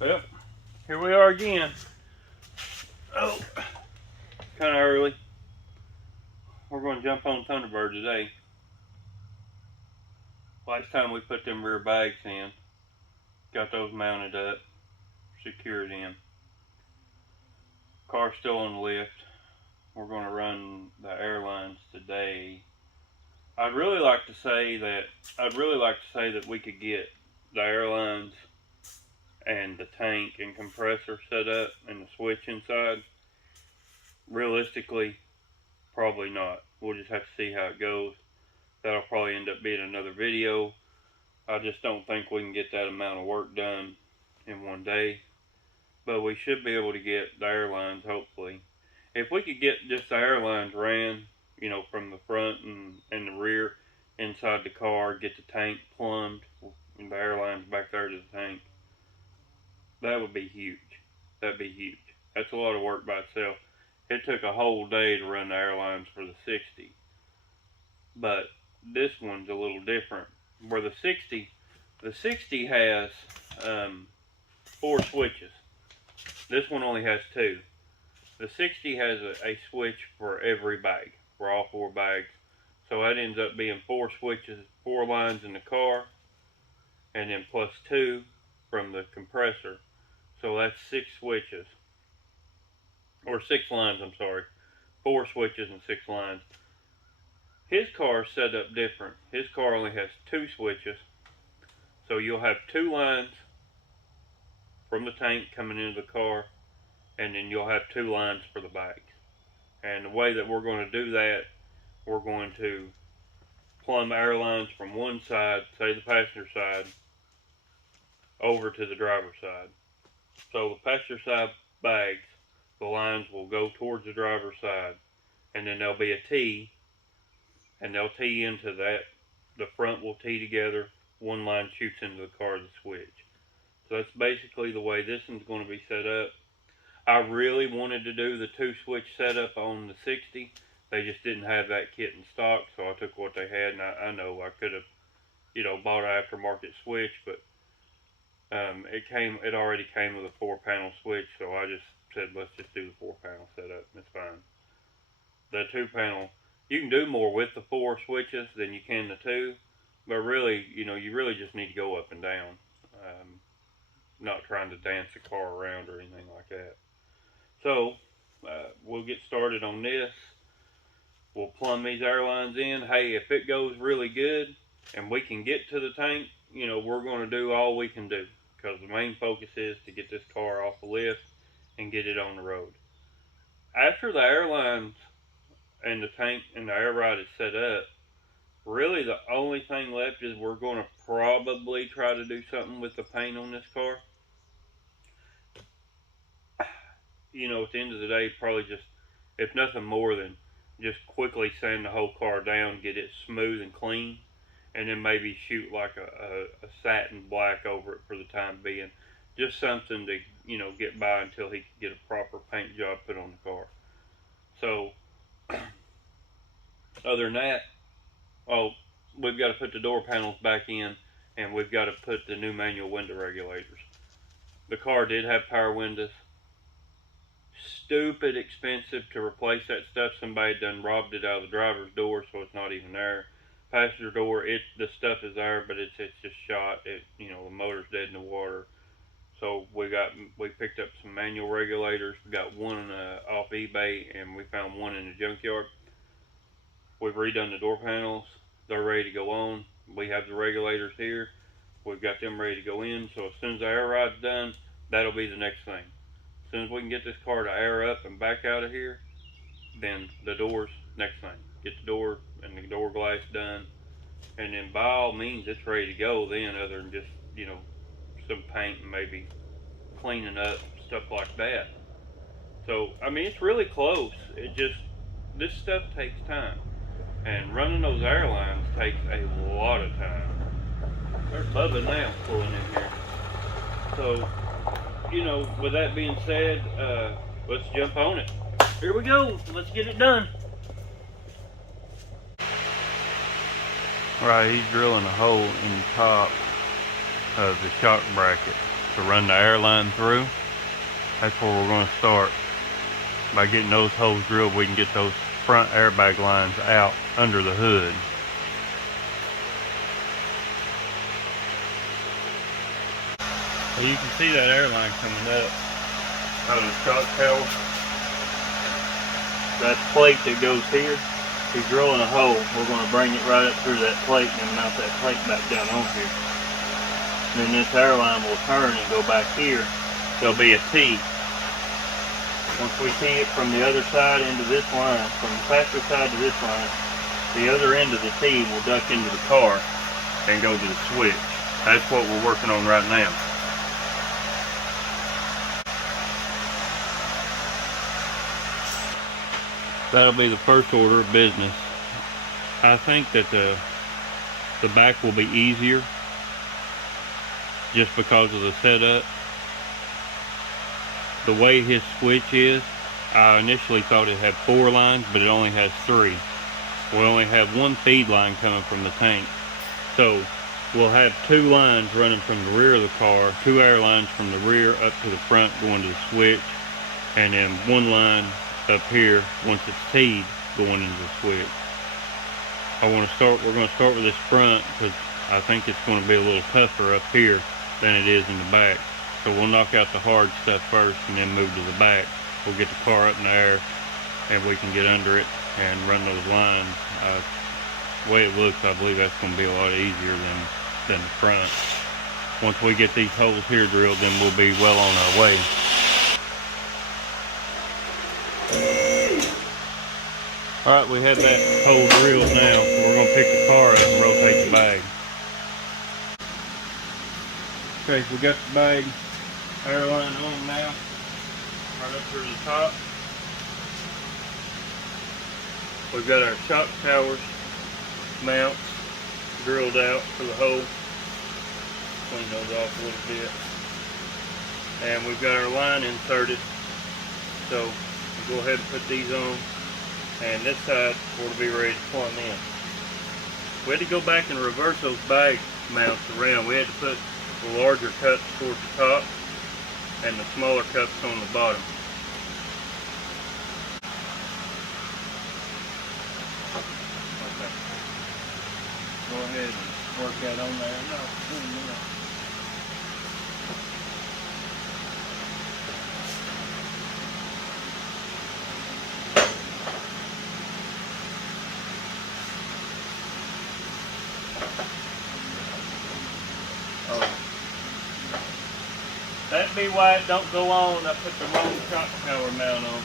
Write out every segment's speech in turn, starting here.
Well, here we are again. Oh, kind of early. We're going to jump on Thunderbird today. Last time we put them rear bags in, got those mounted up, secured in. Car's still on the lift. We're going to run the airlines today. I'd really like to say that we could get the airlines and the tank and compressor set up and the switch inside. Realistically, probably not. We'll just have to see how it goes. That'll probably end up being another video. I just don't think we can get that amount of work done in one day. But we should be able to get the airlines, hopefully. If we could get just the airlines ran, from the front and the rear inside the car, get the tank plumbed, and the airlines back there to the tank, that would be huge. That'd be huge. That's a lot of work by itself. It took a whole day to run the airlines for the 60. But this one's a little different. Where the 60 has 4 switches. This one only has 2. The 60 has a switch for every bag, for all 4 bags. So that ends up being 4 switches, 4 lines in the car, and then plus 2 from the compressor. So that's 6 switches. Or 6 lines, I'm sorry. 4 switches and 6 lines. His car is set up different. His car only has 2 switches. So you'll have 2 lines from the tank coming into the car, and then you'll have 2 lines for the bags. And the way that we're going to do that, we're going to plumb airlines from one side, say the passenger side, over to the driver's side. So the passenger side bags, the lines will go towards the driver's side, and then there'll be a T, and they'll tee into that. The front will tee together, one line shoots into the car, the switch. So that's basically the way this one's going to be set up. I really wanted to do the 2 switch setup on the 60. They just didn't have that kit in stock, so I took what they had, and I know I could have, bought an aftermarket switch, but it already came with a 4-panel switch, so I just said, let's just do the 4-panel setup. It's fine. The 2-panel, you can do more with the 4 switches than you can the 2, but really, you really just need to go up and down. Not trying to dance the car around or anything like that. So, we'll get started on this. We'll plumb these airlines in. Hey, if it goes really good and we can get to the tank, we're going to do all we can do, because the main focus is to get this car off the lift and get it on the road. After the airlines and the tank and the air ride is set up, really the only thing left is we're going to probably try to do something with the paint on this car. At the end of the day, probably just, if nothing more than just quickly sand the whole car down, get it smooth and clean, and then maybe shoot like a satin black over it for the time being. Just something to, get by until he can get a proper paint job put on the car. So, other than that, we've got to put the door panels back in, and we've got to put the new manual window regulators. The car did have power windows. Stupid expensive to replace that stuff. Somebody done robbed it out of the driver's door, so it's not even there. Passenger door, the stuff is there, but it's just shot. The motor's dead in the water. So we picked up some manual regulators. We got one off eBay, and we found one in the junkyard. We've redone the door panels. They're ready to go on. We have the regulators here. We've got them ready to go in. So as soon as the air ride's done, that'll be the next thing. As soon as we can get this car to air up and back out of here, then the doors, next thing. Get the door and the door glass done. And then by all means, it's ready to go then, other than just, some paint and maybe cleaning up, stuff like that. So, it's really close. This stuff takes time. And running those airlines takes a lot of time. There's Bubba now pulling in here. So, with that being said, let's jump on it. Here we go. Let's get it done. Right, he's drilling a hole in the top of the shock bracket to run the air line through. That's where we're going to start. By getting those holes drilled, we can get those front airbag lines out under the hood. Well, you can see that air line coming up out of the shock tower. That plate that goes here, he's drilling a hole. We're going to bring it right up through that plate and then mount that plate back down on here. And then this air line will turn and go back here. There'll be a T. Once we tee it from the other side into this line, from the passenger side to this line, the other end of the T will duck into the car and go to the switch. That's what we're working on right now. That'll be the first order of business. I think that the back will be easier just because of the setup. The way his switch is, I initially thought it had 4 lines, but it only has 3. We only have 1 feed line coming from the tank. So we'll have 2 lines running from the rear of the car, 2 air lines from the rear up to the front going to the switch, and then 1 line up here once it's teed going into the switch. We're going to start with this front because I think it's going to be a little tougher up here than it is in the back. So we'll knock out the hard stuff first and then move to the back. We'll get the car up in the air and we can get under it and run those lines. The way it looks, I believe that's going to be a lot easier than the front. Once we get these holes here drilled, then we'll be well on our way. Alright, we have that hole drilled now. We're going to pick the car up and rotate the bag. Okay, we got the bag air line on now, right up through the top. We've got our shock towers mounts drilled out for the hole. Clean those off a little bit. And we've got our line inserted. So we'll go ahead and put these on. And this side will be ready to plumb in. We had to go back and reverse those bag mounts around. We had to put the larger cups towards the top and the smaller cups on the bottom. Okay. Go ahead and work that on there. No, that'd be why it don't go on. I put the wrong shock tower mount on.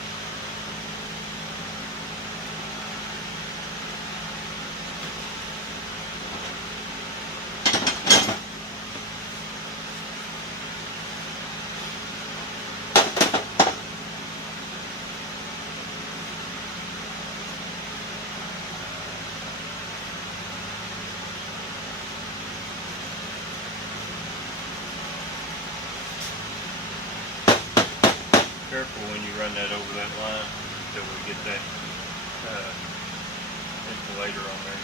Careful when you run that over that line until we get that insulator on there.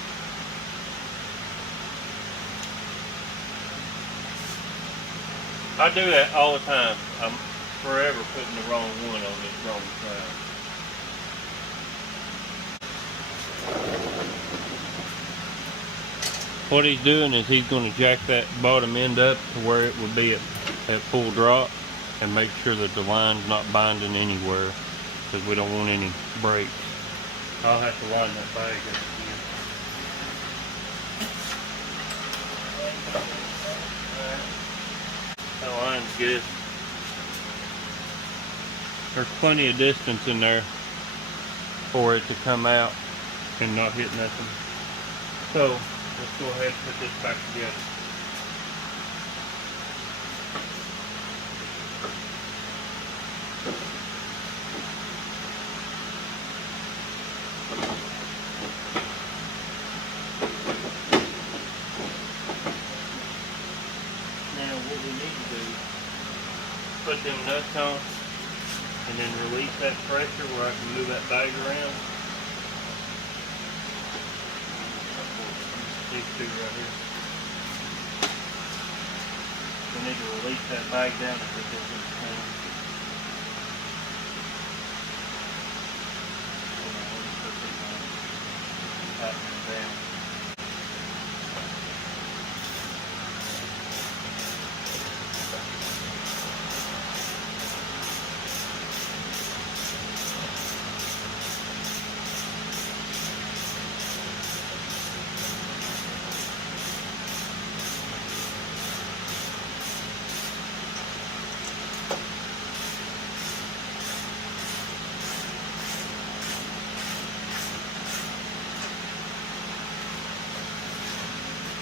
I do that all the time. I'm forever putting the wrong one on this wrong side. What he's doing is he's going to jack that bottom end up to where it would be at full drop and make sure that the line's not binding anywhere because we don't want any breaks. I'll have to line that bag up again. That line's good. There's plenty of distance in there for it to come out and not hit nothing. So let's go ahead and put this back together. Put them nuts on and then release that pressure where I can move that bag around. These two right here. We need to release that bag down and put this in the can. Hold on, let me put this on. Tighten it down.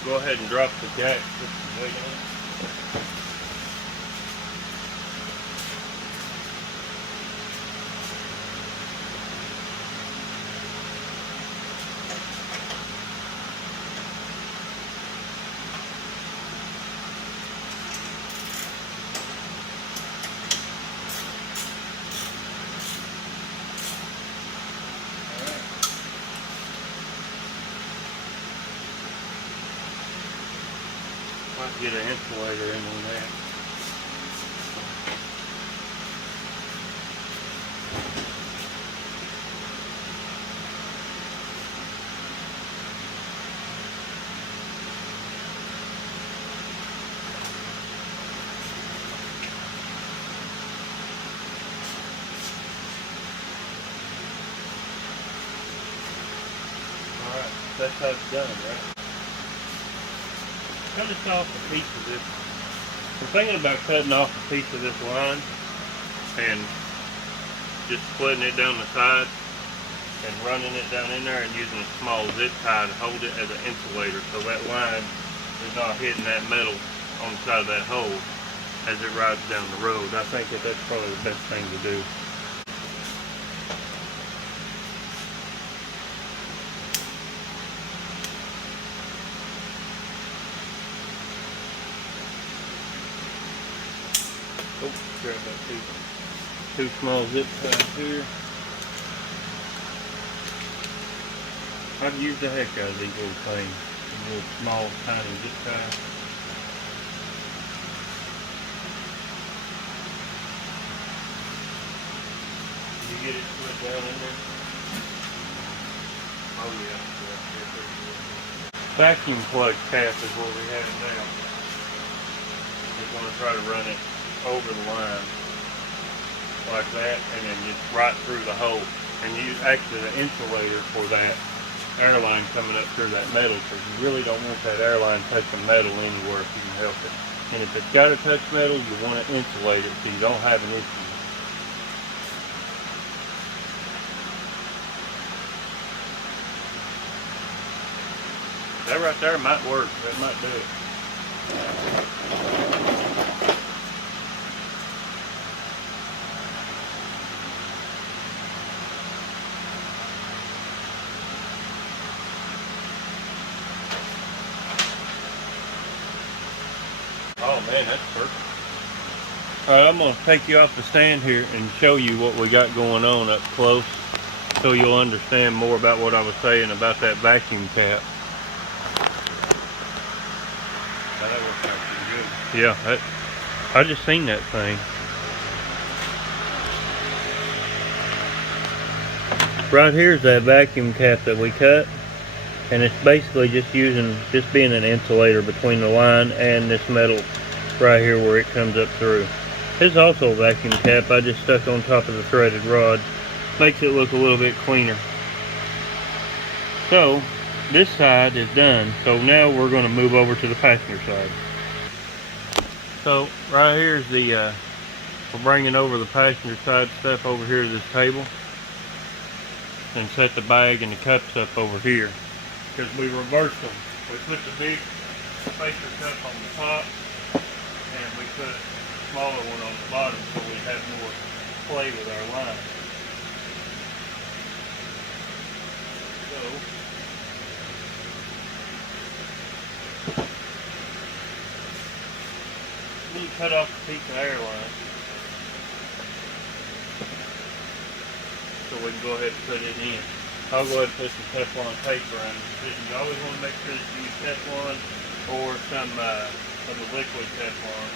Go ahead and drop the jack. Put some weight on it. Might get an insulator in on that. Alright, that's how it's done, right? Cut us off a piece of this. I'm thinking about cutting off a piece of this line and just splitting it down the side and running it down in there and using a small zip tie to hold it as an insulator so that line is not hitting that metal on the side of that hole as it rides down the road. I think that that's probably the best thing to do. Oh, grab that two small zip ties here. I've used the heck out of these little things. These little small, tiny zip ties. You get it put down in there? Oh yeah. Vacuum plug cap is what we have now. We're going to try to run it over the line like that and then just right through the hole and use actually the insulator for that airline coming up through that metal, because you really don't want that airline touching metal anywhere if you can help it. And if it's got to touch metal, you want to insulate it so you don't have an issue. That right there might work. That might do it. Oh man, that's perfect. Alright, I'm going to take you off the stand here and show you what we got going on up close so you'll understand more about what I was saying about that vacuum cap. Now that worked out pretty good. Yeah, I just seen that thing. Right here is that vacuum cap that we cut. And it's basically just being an insulator between the line and this metal right here where it comes up through. This is also a vacuum cap I just stuck on top of the threaded rod. Makes it look a little bit cleaner. So this side is done. So now we're going to move over to the passenger side. So right here is we're bringing over the passenger side stuff over here to this table. And set the bag and the cups up over here. Because we reversed them. We put the big spacer cup on the top and we put a smaller one on the bottom so we have more play with our line. So we cut off a piece of airline so we can go ahead and put it in. I'll go ahead and put some Teflon tape around it. You always want to make sure that you use Teflon or some of the liquid Teflon.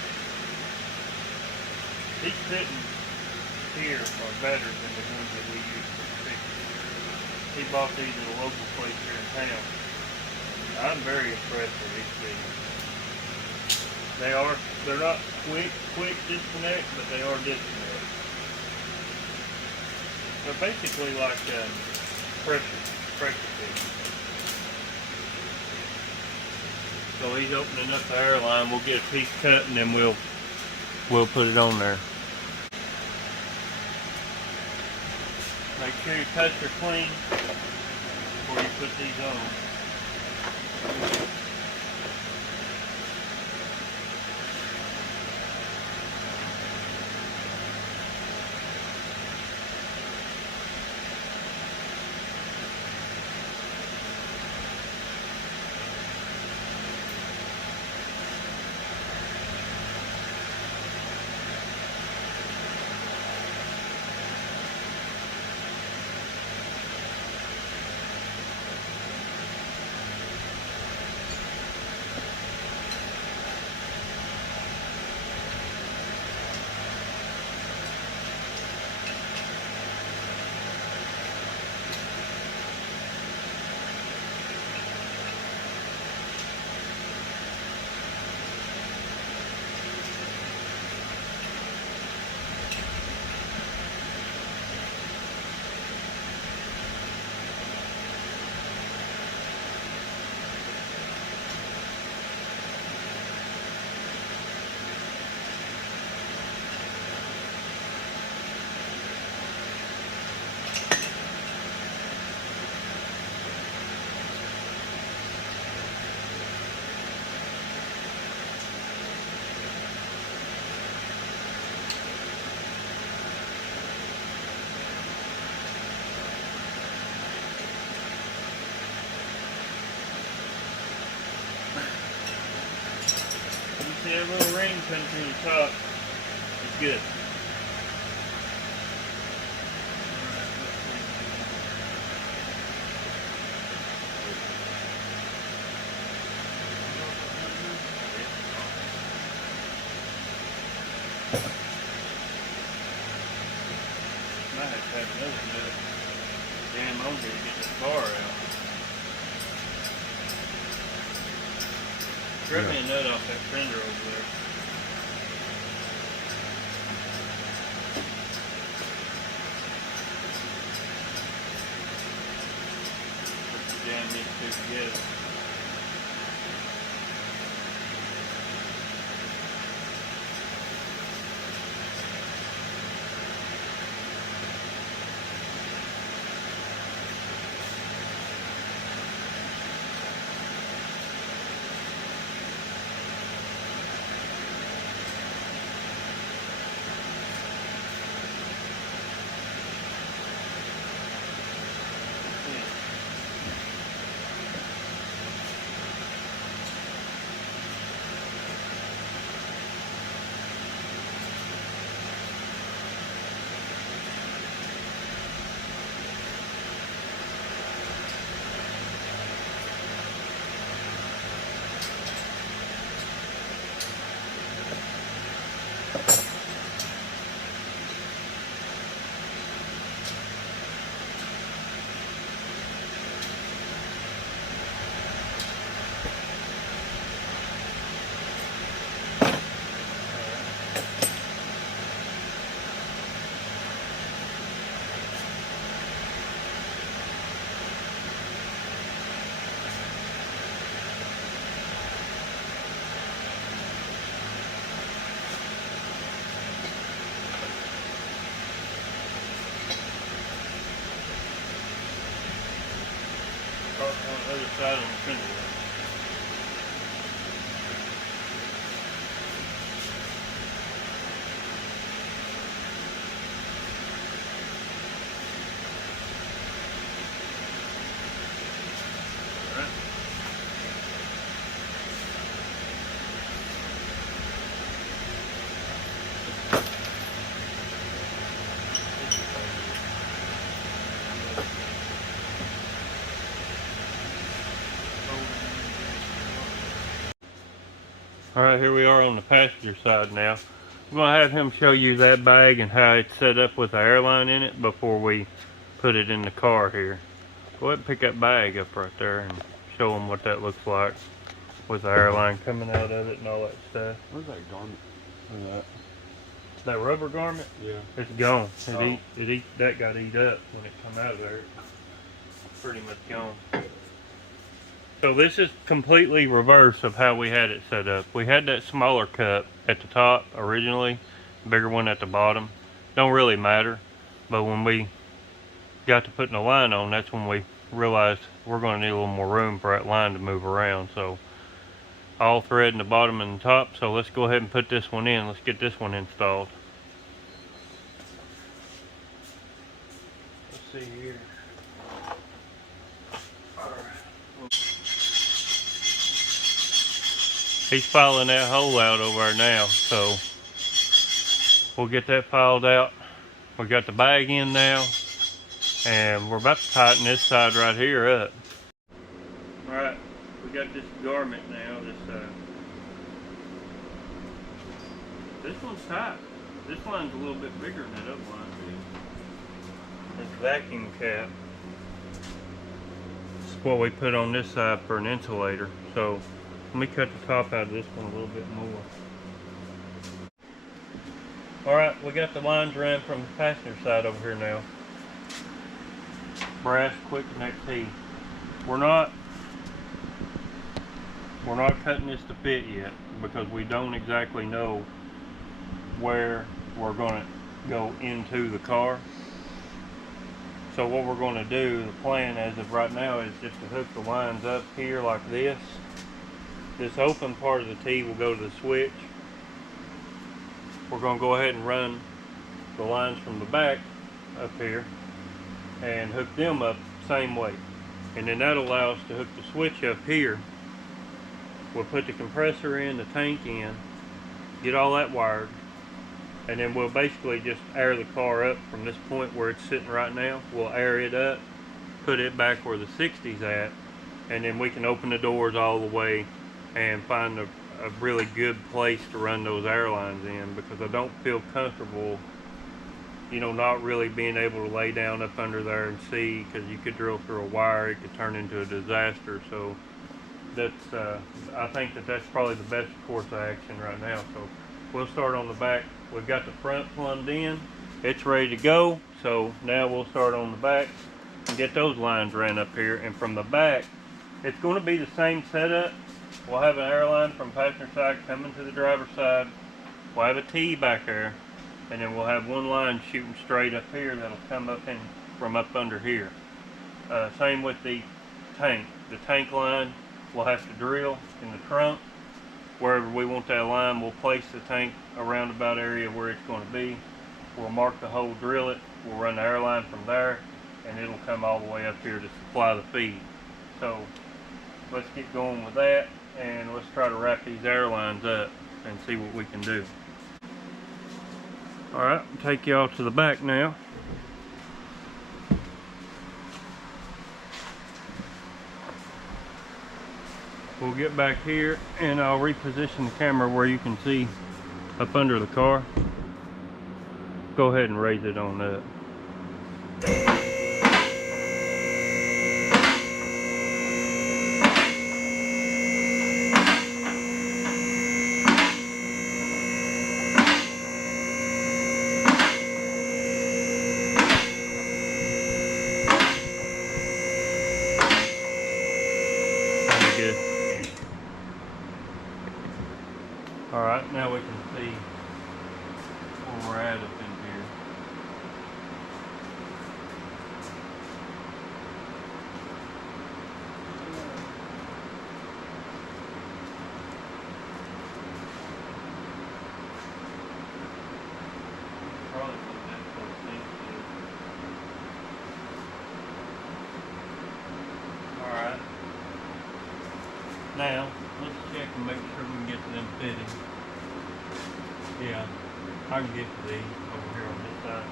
These fittings here are better than the ones that we use for stickers. He bought these at a local place here in town. I'm very impressed with these fittings. They're not quick disconnect, but they are disconnect. They're basically like pressure fittings. So he's opening up the airline. We'll get a piece cut and then we'll put it on there. Make sure your cuts are clean before you put these on. See that little ring come through the top? It's good. Might have to have another nut jam on here to get this bar out. Strip me a nut off that fender over there. Let's jam these two together. On the other side on the fender. Over Alright, here we are on the passenger side now. I'm going to have him show you that bag and how it's set up with the airline in it before we put it in the car here. Go ahead and pick that bag up right there and show them what that looks like with the airline coming out of it and all that stuff. Where's that garment? Where's That rubber garment? Yeah. It's gone. Oh. That got eat up when it come out of there. It's pretty much gone. So this is completely reverse of how we had it set up. We had that smaller cup at the top originally, bigger one at the bottom. Don't really matter, but when we got to putting the line on, that's when we realized we're going to need a little more room for that line to move around. So all thread in the bottom and the top. So let's go ahead and put this one in. Let's get this one installed. Let's see here. He's filing that hole out over there now, so we'll get that filed out. We got the bag in now, and we're about to tighten this side right here up. All right, we got this garment now. This one's tight. This line's a little bit bigger than that other line. This vacuum cap. This is what we put on this side for an insulator. So let me cut the top out of this one a little bit more. Alright, we got the lines run from the passenger side over here now. Brass quick connect T. We're not cutting this to fit yet because we don't exactly know where we're going to go into the car. So what we're going to do, the plan as of right now, is just to hook the lines up here like this. This open part of the T will go to the switch. We're going to go ahead and run the lines from the back up here and hook them up the same way. And then that'll allow us to hook the switch up here. We'll put the compressor in, the tank in, get all that wired, and then we'll basically just air the car up from this point where it's sitting right now. We'll air it up, put it back where the 60's at, and then we can open the doors all the way and find a really good place to run those airlines in, because I don't feel comfortable, you know, not really being able to lay down up under there and see, because you could drill through a wire, it could turn into a disaster. So that's I think that's probably the best course of action right now. So we'll start on the back. We've got the front plumbed in, it's ready to go. So now we'll start on the back and get those lines ran up here. And from the back, it's going to be the same setup. We'll have an airline from passenger side coming to the driver's side. We'll have a T back there, and then we'll have one line shooting straight up here that'll come up in from up under here. Same with the tank. The tank line we'll have to drill in the trunk. Wherever we want that line, we'll place the tank around about area where it's going to be. We'll mark the hole, drill it, we'll run the airline from there, and it'll come all the way up here to supply the feed. So let's get going with that, and let's try to wrap these airlines up and see what we can do. Alright, I'll take y'all to the back now. We'll get back here and I'll reposition the camera where you can see up under the car. Go ahead and raise it on up. Alright, now we can see where we're at up in here. Probably put that close to it. Alright. Now, let's check and make sure we can get to them fittings. Yeah, I can get to these over here on this side.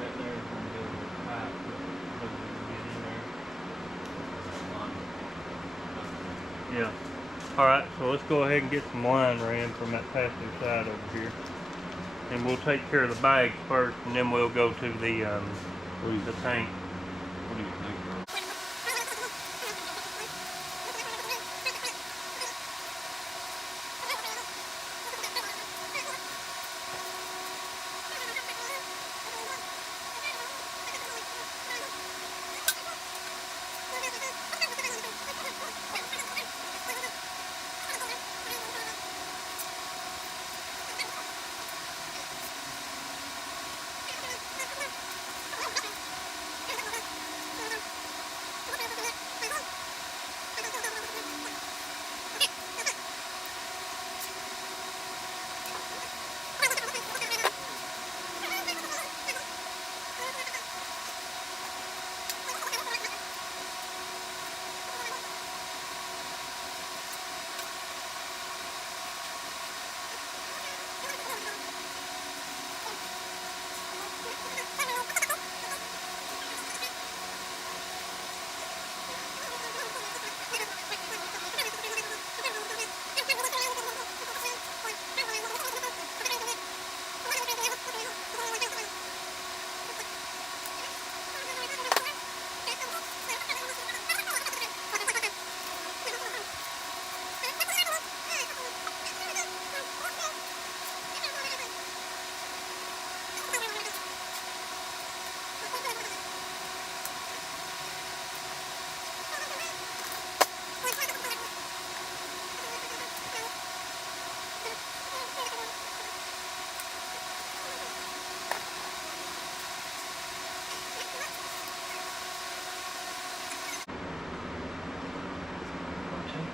That there is going to be a little pipe, but we can get in there. Yeah. Alright, so let's go ahead and get some line ran from that passenger side over here. And we'll take care of the bags first, and then we'll go to the tank. What do you think?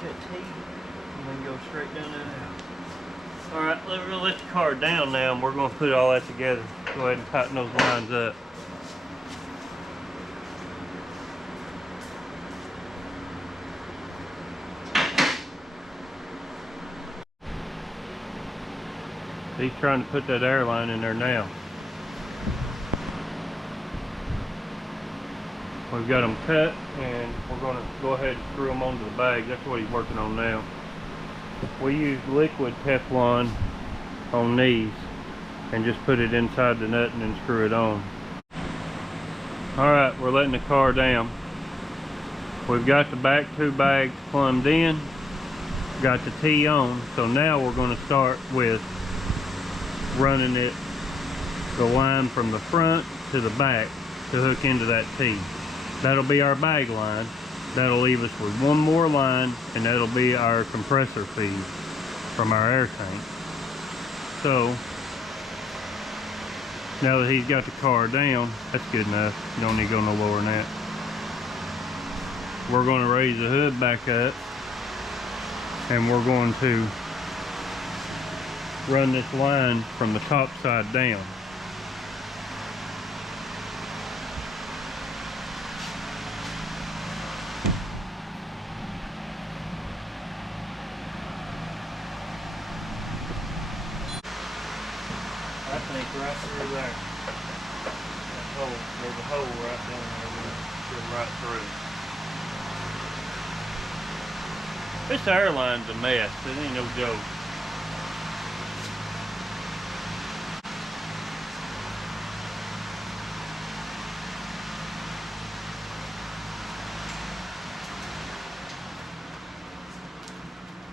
That T and then go straight down that house. Alright, we'll let the car down now and we're going to put all that together. Go ahead and tighten those lines up. He's trying to put that airline in there now. We've got them cut and we're going to go ahead and screw them onto the bag. That's what he's working on now. We use liquid Teflon on these and just put it inside the nut and then screw it on. Alright, we're letting the car down. We've got the back two bags plumbed in, got the T on, so now we're going to start with running it, the line from the front to the back to hook into that T. That'll be our bag line. That'll leave us with one more line, and that'll be our compressor feed from our air tank. So, now that he's got the car down, that's good enough. You don't need to go no lower than that. We're going to raise the hood back up, and we're going to run this line from the top side down. I think right through there. That hole, there's a hole right down there. We'll go right through. This airline's a mess. It ain't no joke.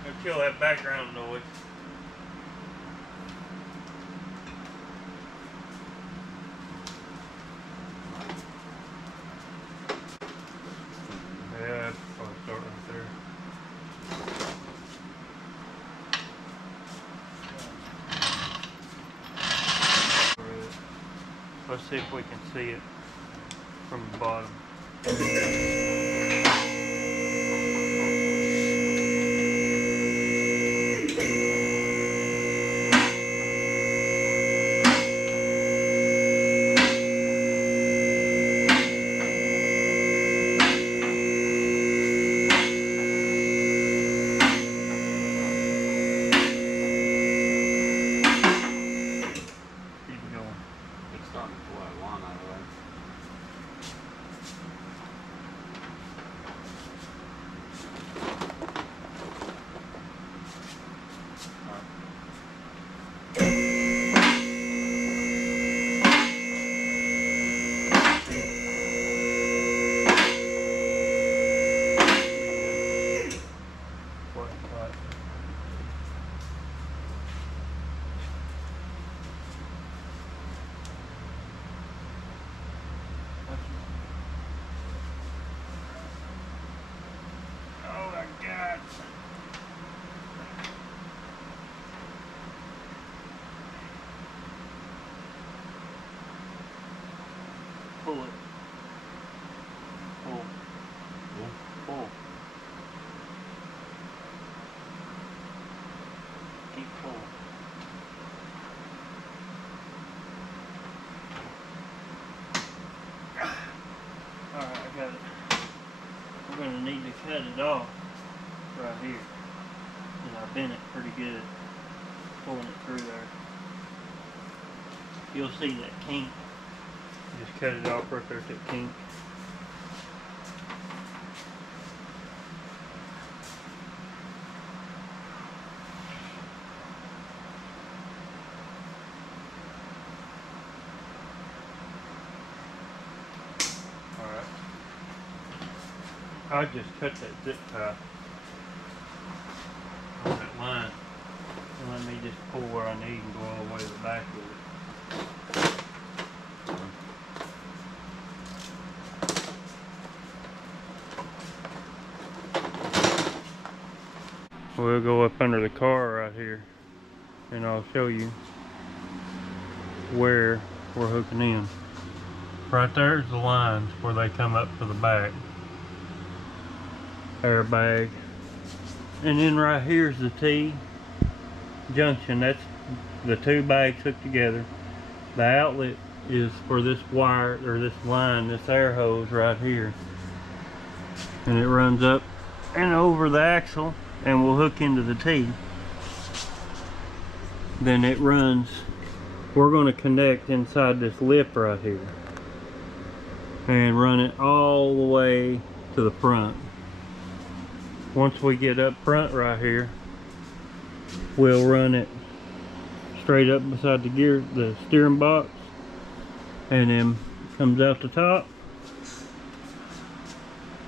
It'll kill that background noise. Yeah, I'll start right there. Let's see if we can see it from the bottom. Keep full. Alright, I got it. We're going to need to cut it off right here. And I bent it pretty good, pulling it through there. You'll see that kink. Just cut it off right there at that kink. I just cut that zip tie on that line, and let me just pull where I need and go all the way to the back with it. We'll go up under the car right here, and I'll show you where we're hooking in. Right there's the lines where they come up to the back. Airbag, and then right here's the T junction. That's the two bags hooked together. The outlet is for this wire, or this line, this air hose right here, and it runs up and over the axle and will hook into the T. Then it runs, we're going to connect inside this lip right here and run it all the way to the front. Once we get up front right here, we'll run it straight up beside the steering box, and then comes out the top,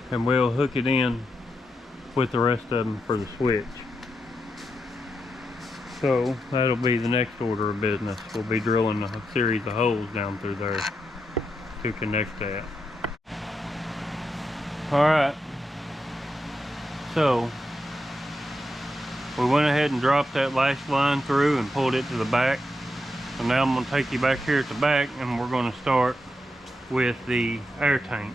and we'll hook it in with the rest of them for the switch. So that'll be the next order of business. We'll be drilling a series of holes down through there to connect that. Alright. So, we went ahead and dropped that last line through and pulled it to the back. So now I'm going to take you back here at the back, and we're going to start with the air tank.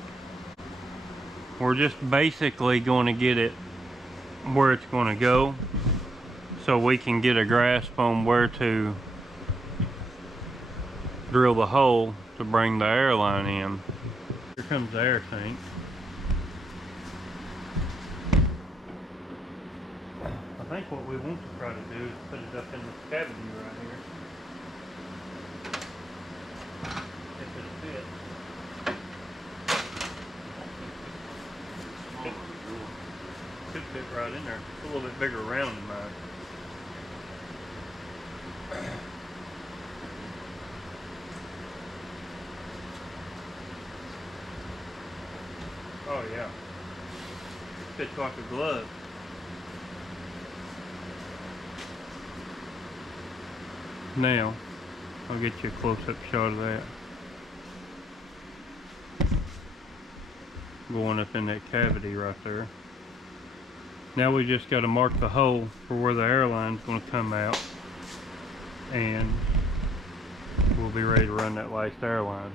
We're just basically going to get it where it's going to go, so we can get a grasp on where to drill the hole to bring the air line in. Here comes the air tank. I think what we want to try to do is put it up in this cavity right here, if it fits. Could fit right in there. It's a little bit bigger round than mine. Oh yeah, fits like a glove. Now, I'll get you a close-up shot of that. Going up in that cavity right there. Now we just got to mark the hole for where the airline's going to come out, and we'll be ready to run that last airline.